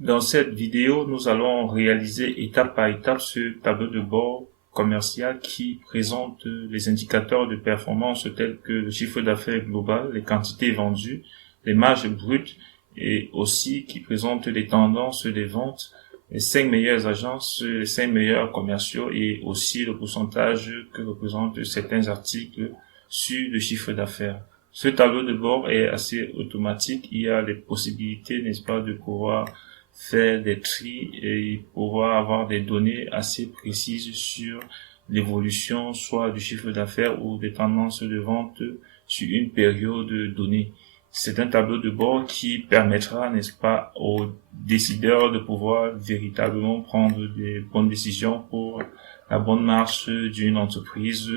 Dans cette vidéo, nous allons réaliser étape par étape ce tableau de bord commercial qui présente les indicateurs de performance tels que le chiffre d'affaires global, les quantités vendues, les marges brutes et aussi qui présente les tendances des ventes, les 5 meilleures agences, les 5 meilleurs commerciaux et aussi le pourcentage que représentent certains articles sur le chiffre d'affaires. Ce tableau de bord est assez automatique. Il y a les possibilités, n'est-ce pas, de pouvoir faire des tris et pouvoir avoir des données assez précises sur l'évolution soit du chiffre d'affaires ou des tendances de vente sur une période donnée. C'est un tableau de bord qui permettra, n'est-ce pas, aux décideurs de pouvoir véritablement prendre des bonnes décisions pour la bonne marche d'une entreprise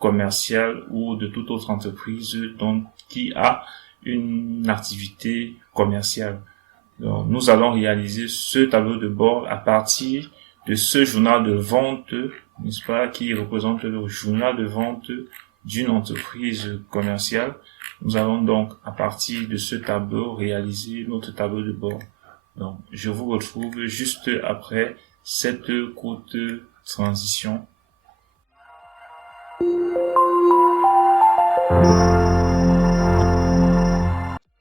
commerciale ou de toute autre entreprise qui a une activité commerciale. Donc, nous allons réaliser ce tableau de bord à partir de ce journal de vente, n'est-ce pas, qui représente le journal de vente d'une entreprise commerciale. Nous allons donc, à partir de ce tableau, réaliser notre tableau de bord. Donc, je vous retrouve juste après cette courte transition.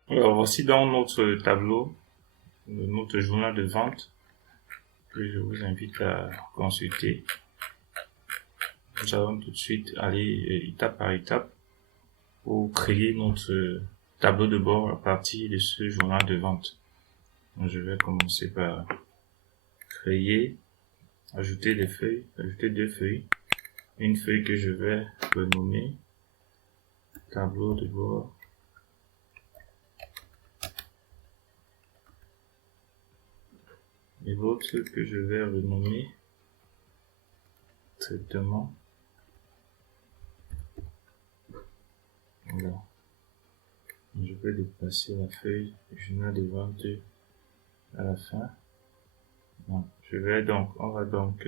Alors, voici donc notre tableau, notre journal de vente que je vous invite à consulter. Nous allons tout de suite aller étape par étape pour créer notre tableau de bord à partir de ce journal de vente. Donc, je vais commencer par créer, ajouter des feuilles, ajouter deux feuilles. Une feuille que je vais renommer tableau de bord. Et l'autre que je vais renommer traitement. Voilà. Je vais déplacer la feuille journal de vente à la fin. Donc, on va donc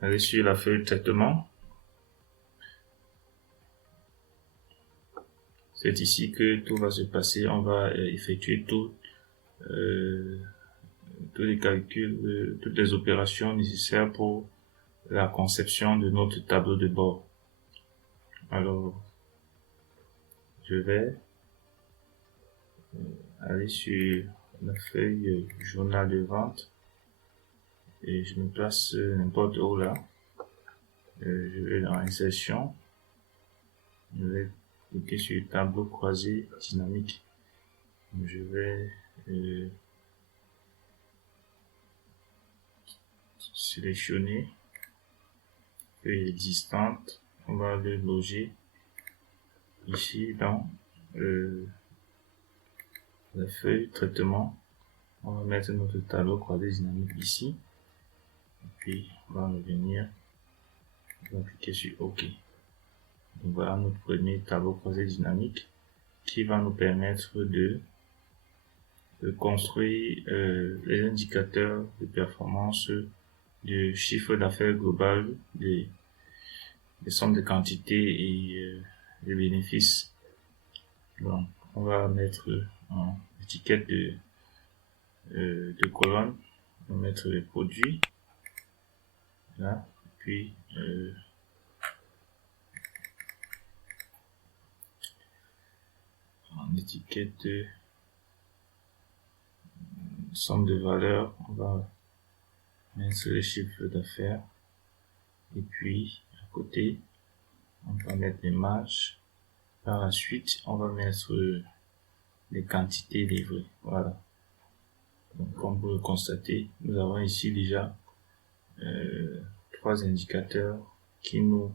aller sur la feuille traitement. C'est ici que tout va se passer. On va effectuer tous les calculs, toutes les opérations nécessaires pour la conception de notre tableau de bord. Alors, je vais aller sur la feuille journal de vente et je me place n'importe où là. Je vais dans insertion. Je vais cliquer sur tableau croisé dynamique. Je vais sélectionner feuille existante. On va le loger ici dans la feuille traitement. On va mettre notre tableau croisé dynamique ici. Et puis on va revenir. On va cliquer sur OK. Donc voilà notre premier tableau croisé dynamique qui va nous permettre de construire les indicateurs de performance du chiffre d'affaires global, des sommes de quantité et des bénéfices. Donc, on va mettre en étiquette de colonne, on va mettre les produits, là, puis en étiquette de somme de valeur, on va mettre les chiffres d'affaires et puis à côté on va mettre les marges. Par la suite on va mettre les quantités livrées. Voilà. Donc, comme vous le constatez, nous avons ici déjà trois indicateurs qui nous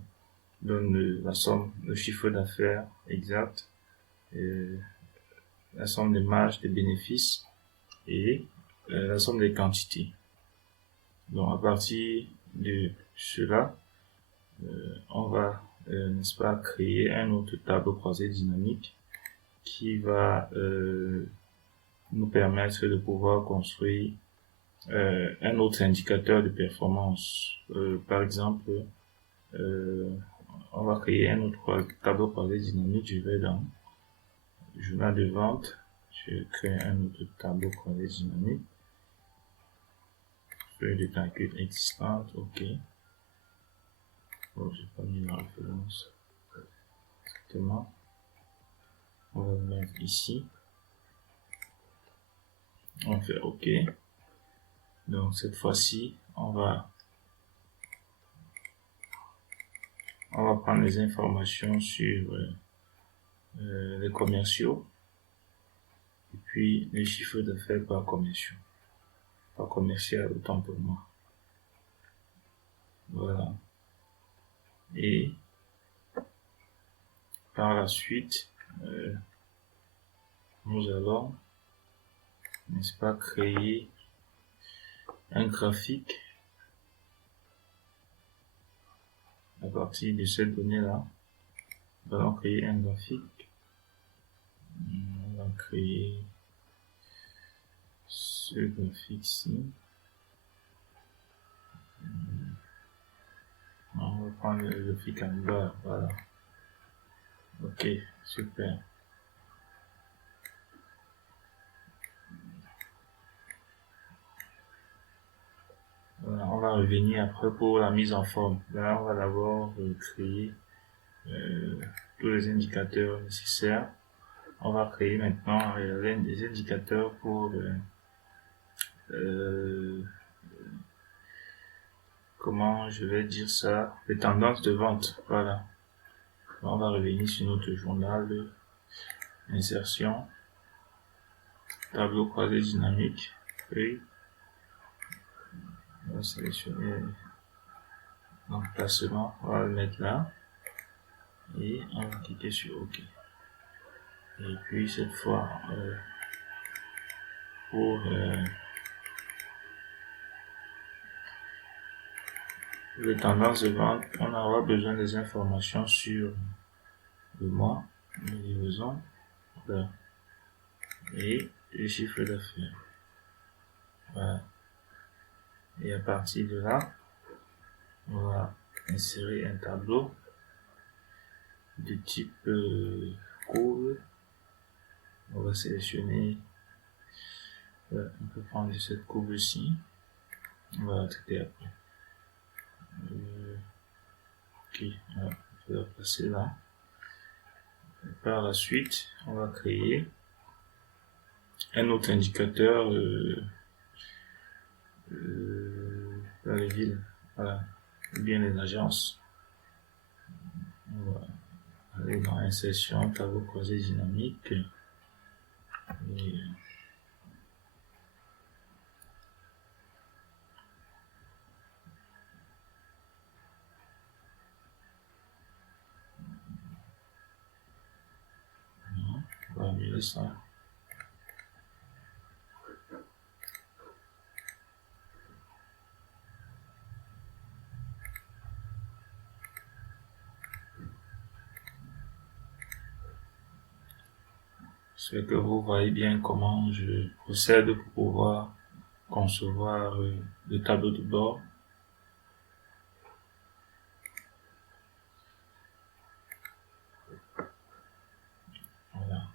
donnent la somme, le chiffre d'affaires exact, la somme des marges, des bénéfices et la somme des quantités. Donc à partir de cela, on va, n'est-ce pas, créer un autre tableau croisé dynamique qui va nous permettre de pouvoir construire un autre indicateur de performance. Par exemple, on va créer un autre tableau croisé dynamique. Je vais dans journal de vente, Je crée un autre tableau croisé dynamique. Feuille de calcul existante, ok. Bon, j'ai pas mis la référence exactement. On va le mettre ici. On fait ok. Donc cette fois-ci, on va prendre les informations sur les commerciaux et puis les chiffres d'affaires par commerciaux, par commercial, autant pour moi. Voilà. Et par la suite, nous allons, n'est-ce pas, créer un graphique à partir de cette donnée-là. Nous allons créer un graphique. On va créer ce graphique-ci. On va prendre le graphique en bas, voilà. Ok, super. Voilà, on va revenir après pour la mise en forme. Là, on va d'abord créer tous les indicateurs nécessaires. On va créer maintenant des indicateurs pour comment je vais dire ça, les tendances de vente. Voilà. On va revenir sur notre journal, insertion, tableau croisé dynamique. Oui. On va sélectionner l'emplacement, on va le mettre là et on va cliquer sur OK. Et puis cette fois, pour les tendances de vente, on aura besoin des informations sur le mois, les livraisons, voilà, et les chiffres d'affaires. Voilà. Et à partir de là, on va insérer un tableau de type courbe. On va sélectionner, on peut prendre cette courbe-ci, on va la traiter après. Ok, voilà, on peut la passer là. Et par la suite, on va créer un autre indicateur dans les villes, voilà, ou bien les agences. On va aller dans insertion, tableau croisé dynamique. Et on va améliorer ça. C'est que vous voyez bien comment je procède pour pouvoir concevoir le tableau de bord. Voilà.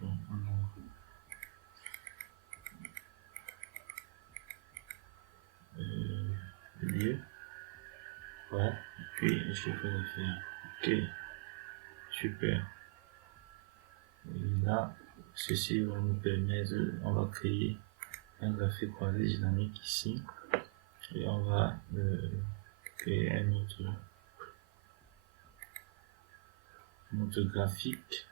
Donc, le lieu. Voilà. Et puis le chiffre d'affaires. Ok. Super. Et là, ceci va nous permettre, on va créer un graphique croisé dynamique ici. Et on va créer un autre graphique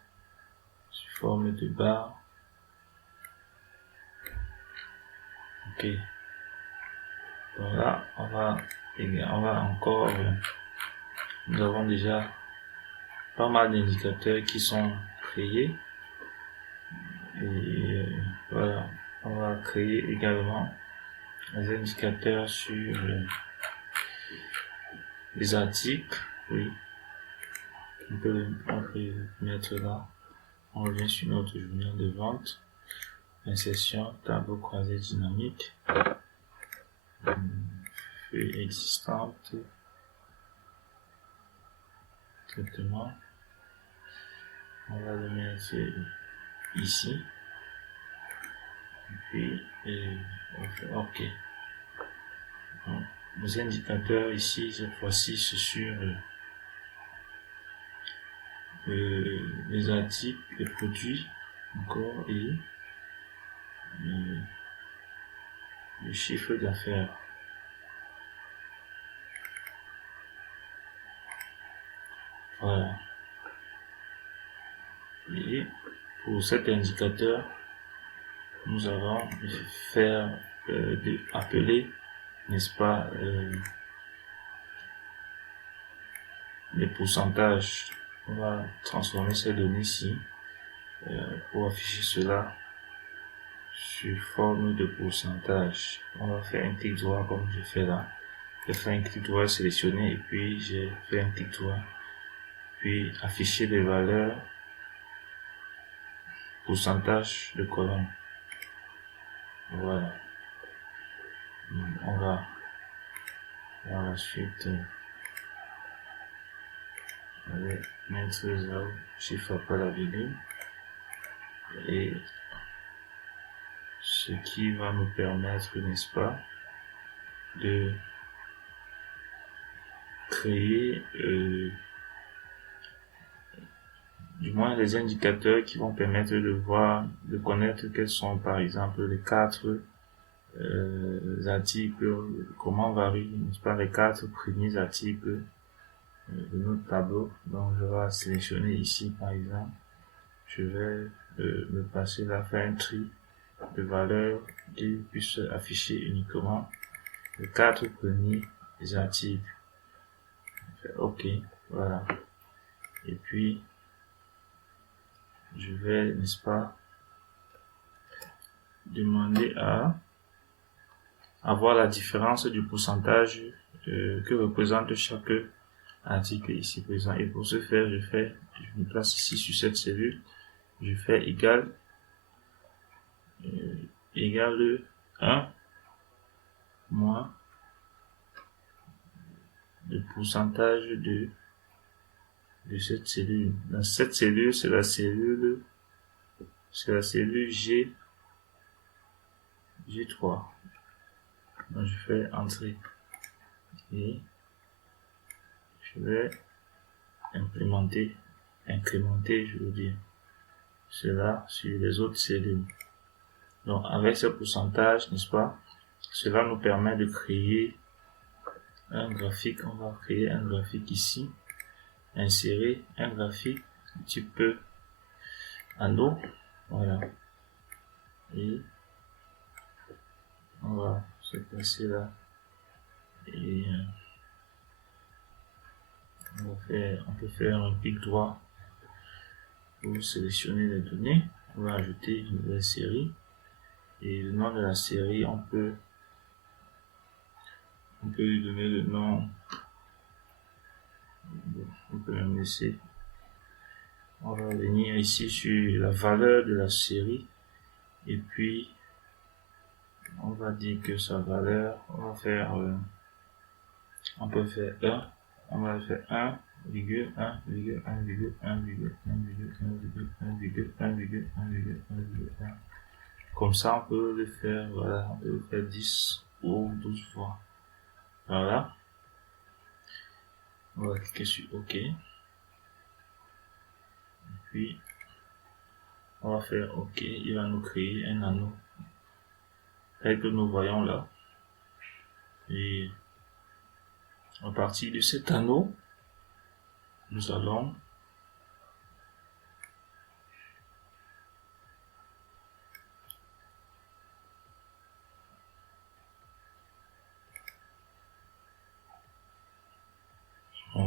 sous forme de barre. Ok. Donc là, on va encore, nous avons déjà pas mal d'indicateurs qui sont créés. Et voilà, on va créer également des indicateurs sur les articles. Oui, on peut mettre là. On revient sur notre journal de vente, insertion, tableau croisé dynamique, feuille existante, traitement. On va le mettre ici. Et puis, on va faire OK. Donc, nos indicateurs ici, cette fois-ci, c'est sur les articles, les produits, encore, et le chiffre d'affaires. Voilà. Et pour cet indicateur, nous allons faire appeler, n'est-ce pas, les pourcentages. On va transformer ces données ici pour afficher cela sous forme de pourcentage. On va faire un clic droit comme je fais là. Je fais un clic droit sélectionné et puis j'ai fait un clic droit. Puis afficher les valeurs pourcentage de colonne. Voilà. On va ensuite mettre 0, chiffre après la virgule, et ce qui va nous permettre, n'est-ce pas, de créer du moins les indicateurs qui vont permettre de voir, de connaître quels sont par exemple les 4 articles, comment varient, n'est-ce pas, les 4 premiers articles de notre tableau. Donc je vais sélectionner ici par exemple, je vais me passer là, faire un tri de valeurs qui puissent afficher uniquement les 4 premiers articles. OK, voilà. Et puis je vais, n'est-ce pas, demander à avoir la différence du pourcentage que représente chaque article ici présent. Et pour ce faire, je me place ici sur cette cellule, je fais égal 1 moins le pourcentage de cette cellule. Dans cette cellule, c'est la cellule G3. Donc je fais entrer et je vais incrémenter, je veux dire, cela sur les autres cellules. Donc avec ce pourcentage, n'est-ce pas, cela nous permet de créer un graphique. On va créer un graphique ici, insérer un graphique type anneau, voilà, et on va se placer là et on peut faire un clic droit pour sélectionner les données. On va ajouter une nouvelle série et le nom de la série, on peut lui donner le nom, on peut même laisser. On va venir ici sur la valeur de la série et puis on va dire que sa valeur, on peut faire 1, on va faire 1,1,1,1,1,1,1,1,1,1,1,1,1,1,1,1,1,1,1,1,1,1,1,1,1,1,1,1,1,1,1,1,1,1,1,1,1,1,1,1,1,1,1,1,1,1,1,1,1,1,1,1,1,1,1,1,1,2,1,2,1,2,2,1,2,2,1,. Voilà. On va cliquer sur OK. Et puis, on va faire OK. Il va nous créer un anneau tel que nous voyons là. Et à partir de cet anneau, nous allons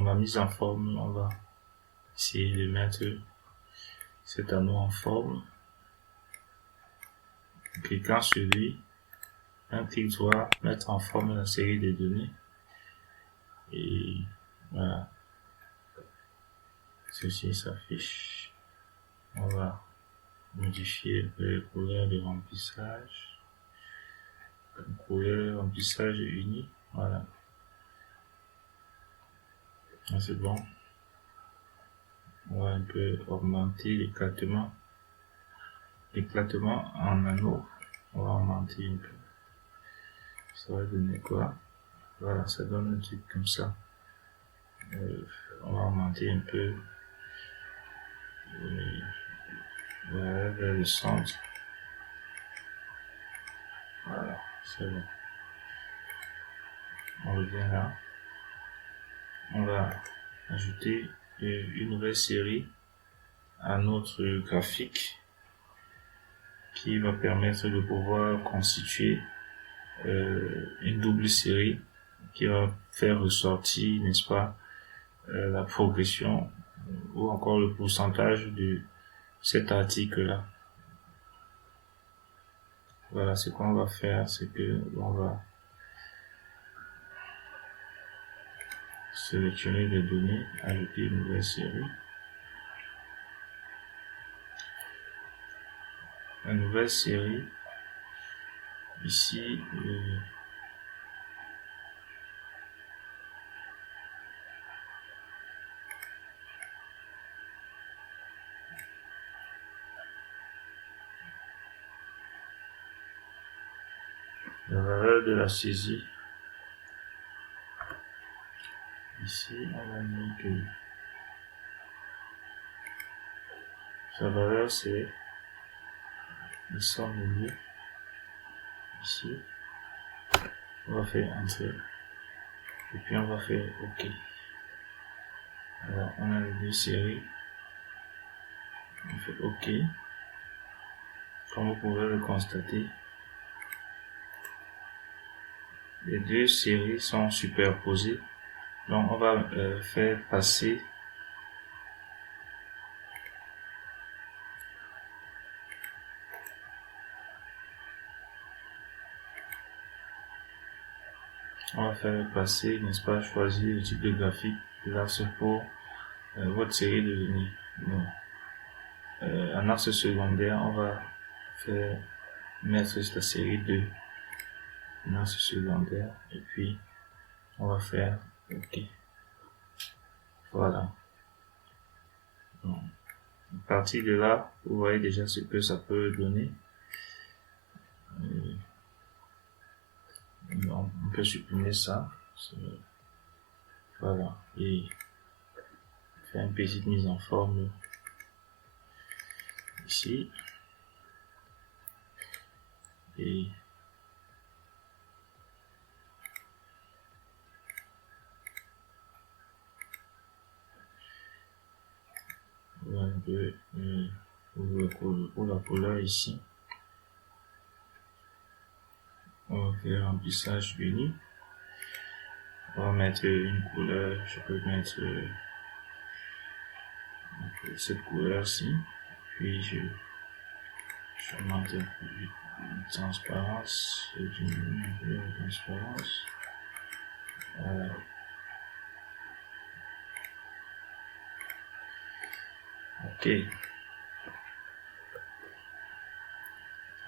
la mise en forme, on va essayer de mettre cet anneau en forme. En cliquant sur lui, un clic droit, mettre en forme la série de données. Et voilà. Ceci s'affiche. On va modifier les couleurs de remplissage. Couleur remplissage uni. Voilà. C'est bon. On va un peu augmenter l'éclatement l'éclatement en anneau. On va augmenter un peu. Ça va donner quoi? Voilà, ça donne un truc comme ça. On va augmenter un peu. Voilà, vers le centre. Voilà, c'est bon. On revient là. On va ajouter une nouvelle série à notre graphique qui va permettre de pouvoir constituer une double série qui va faire ressortir, n'est-ce pas, la progression ou encore le pourcentage de cet article-là. Voilà, ce qu'on va faire, c'est que on va sélectionner les données, ajouter une nouvelle série. La nouvelle série, ici, la valeur de la saisie. Ici, on va dire que sa valeur c'est le 100 milliers. Ici, on va faire entrer et puis on va faire OK. Alors, on a les deux séries. On fait OK. Comme vous pouvez le constater, les deux séries sont superposées. Donc, on va faire passer n'est-ce pas, choisir le type de graphique. Là, c'est pour votre série de données. Donc, en axe secondaire, on va faire mettre la série 2 en axe secondaire et puis on va faire OK. Voilà. Donc, à partir de là, vous voyez déjà ce que ça peut donner. On peut supprimer ça. Voilà. Et faire une petite mise en forme ici. Et voilà un peu pour la couleur ici. On va faire remplissage uni. On va mettre une couleur, je peux mettre cette couleur-ci, puis j'augmente un peu la transparence, je diminue un peu la transparence. Voilà. OK.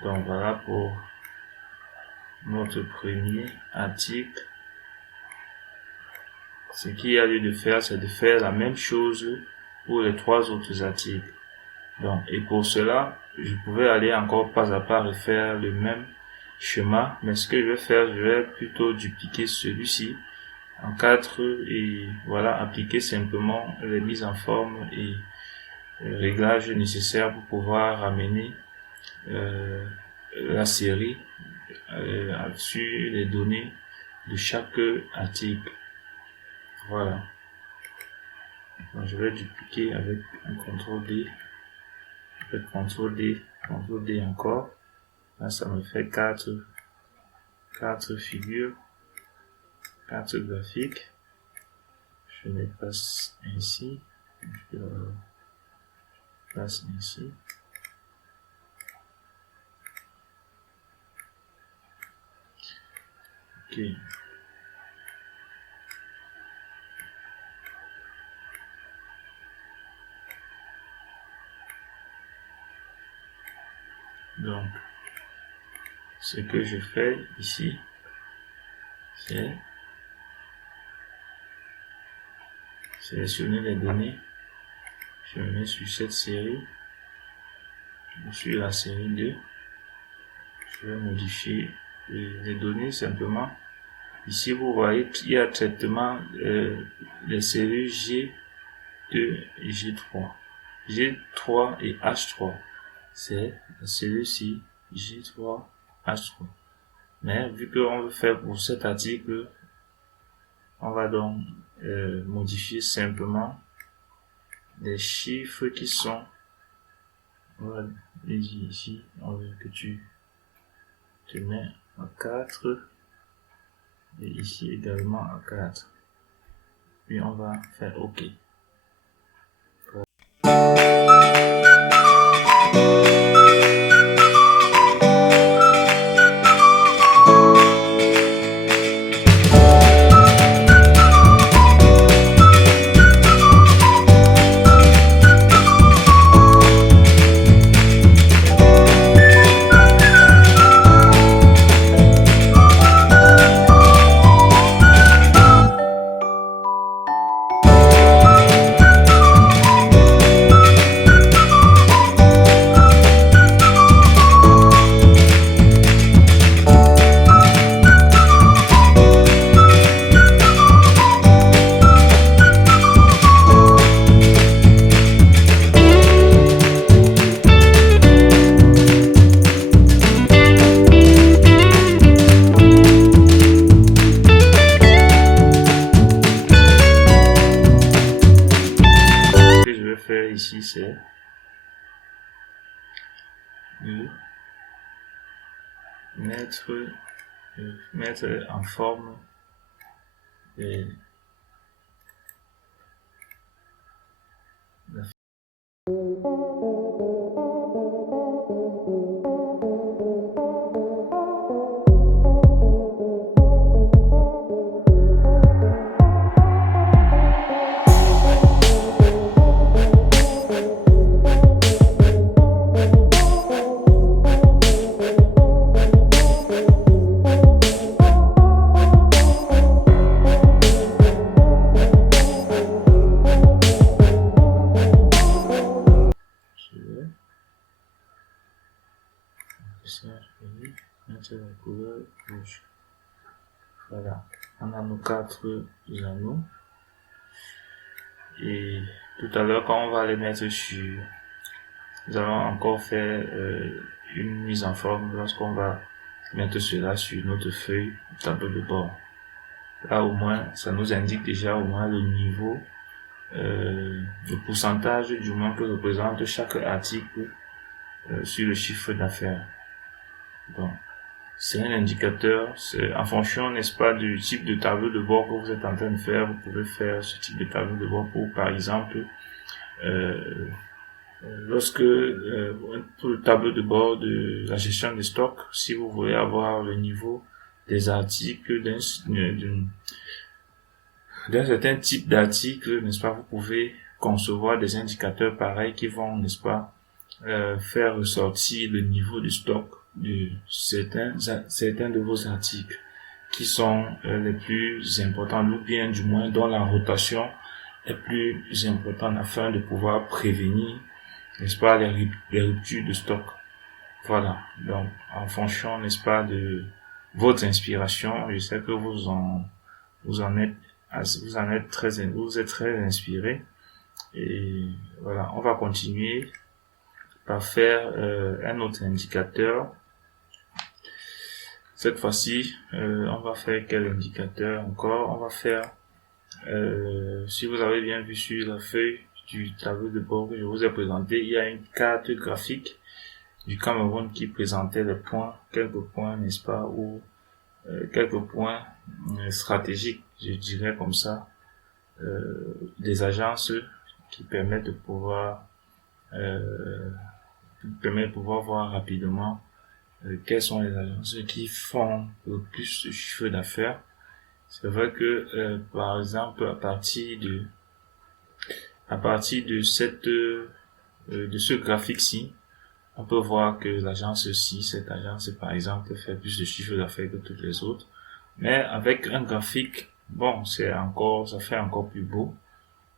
Donc voilà pour notre premier article. Ce qu'il y a lieu de faire, c'est de faire la même chose pour les trois autres articles. Donc, et pour cela, je pouvais aller encore pas à pas refaire le même schéma, mais ce que je vais faire, je vais plutôt dupliquer celui-ci en 4 et voilà, appliquer simplement les mises en forme et les réglages nécessaires pour pouvoir amener la série sur les données de chaque article. Voilà. Donc, je vais dupliquer avec un CTRL D, avec CTRL D encore. Là, ça me fait 4 figures, 4 graphiques. Je les passe ainsi. Je les place ainsi. OK. Donc, ce que je fais ici, c'est sélectionner les données. Je me mets sur cette série. sur la série 2. Je vais modifier les données simplement. Ici, vous voyez qu'il y a traitement les cellules G2 et G3. G3 et H3. C'est la cellule-ci, G3, H3. Mais vu qu'on veut faire pour cet article, on va donc modifier simplement les chiffres qui sont, on va dire ici, on veut que tu te mets à 4 et ici également à 4. Puis on va faire OK. Ici c'est mettre en forme mettre la couleur rouge. Voilà, on a nos 4 anneaux et tout à l'heure quand on va les mettre sur, nous allons encore faire une mise en forme lorsqu'on va mettre cela sur notre feuille tableau de bord. Là au moins ça nous indique déjà au moins le niveau, le pourcentage du moins que représente chaque article sur le chiffre d'affaires. Donc c'est un indicateur, c'est en fonction, n'est-ce pas, du type de tableau de bord que vous êtes en train de faire. Vous pouvez faire ce type de tableau de bord pour, par exemple, lorsque pour le tableau de bord de la gestion des stocks, si vous voulez avoir le niveau des articles d'un certain type d'article, n'est-ce pas, vous pouvez concevoir des indicateurs pareils qui vont, n'est-ce pas, faire ressortir le niveau du stock de certains de vos articles qui sont les plus importants, ou bien du moins dont la rotation est plus importante, afin de pouvoir prévenir, n'est-ce pas, les ruptures de stock. Voilà, donc en fonction, n'est-ce pas, de votre inspiration, je sais que vous êtes très inspiré, et voilà, on va continuer par faire un autre indicateur. Cette fois-ci, on va faire quel indicateur encore? On va faire, si vous avez bien vu sur la feuille du tableau de bord que je vous ai présenté, il y a une carte graphique du Cameroun qui présentait les points, quelques points, n'est-ce pas, ou quelques points stratégiques, je dirais comme ça, des agences qui permettent de pouvoir voir rapidement quelles sont les agences qui font le plus de chiffre d'affaires. C'est vrai que par exemple à partir de ce graphique-ci, on peut voir que cette agence par exemple fait plus de chiffre d'affaires que toutes les autres. Mais avec un graphique, bon, ça fait encore plus beau.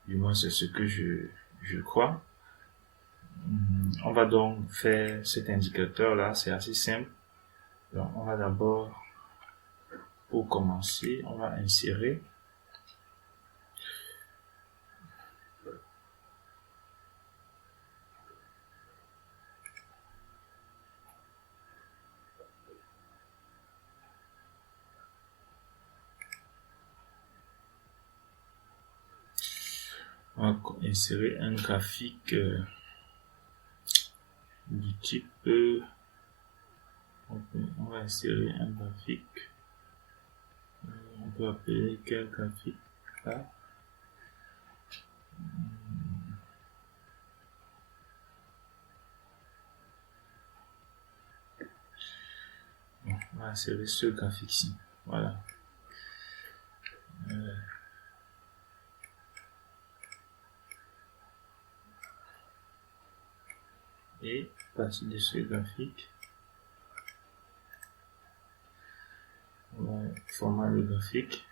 Du moins c'est ce que je crois. On va donc faire cet indicateur là, c'est assez simple. Donc on va d'abord, pour commencer, on va insérer un graphique du type on va insérer un graphique, on peut appeler quel graphique là. On va insérer ce graphique-ci, voilà. Et à partir de ce graphique, on va former le graphique.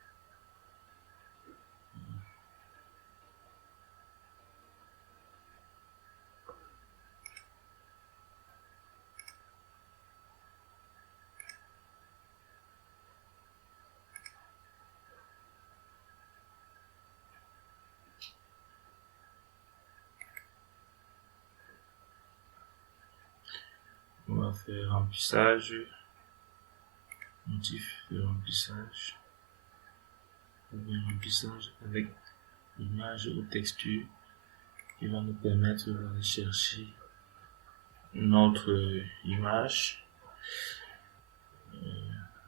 On va faire remplissage, motif de remplissage, ou bien remplissage avec image ou texture qui va nous permettre d'aller chercher notre image.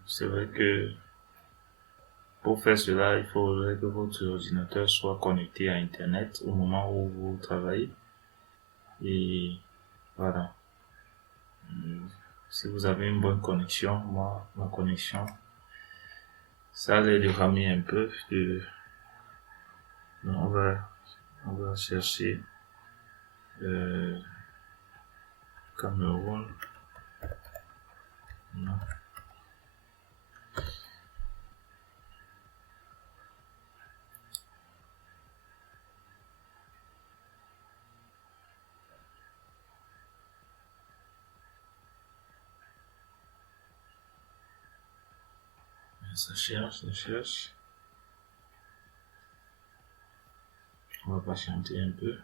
C'est vrai que pour faire cela, il faudrait que votre ordinateur soit connecté à Internet au moment où vous travaillez. Et voilà. Si vous avez une bonne connexion, moi, ma connexion, ça allait de ramer un peu. On va chercher Cameroun. Non. Ça cherche. On va patienter un peu.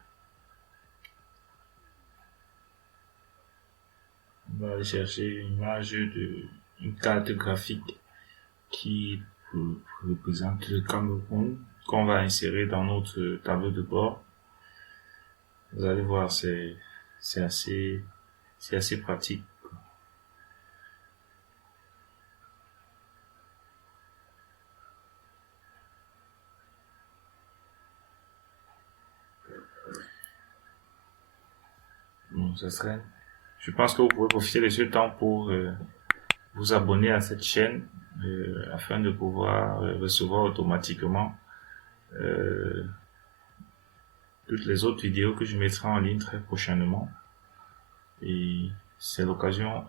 On va aller chercher une image une carte graphique qui représente le Cameroun qu'on va insérer dans notre tableau de bord. Vous allez voir, c'est assez pratique. Bon, je pense que vous pouvez profiter de ce temps pour vous abonner à cette chaîne afin de pouvoir recevoir automatiquement toutes les autres vidéos que je mettrai en ligne très prochainement. Et c'est l'occasion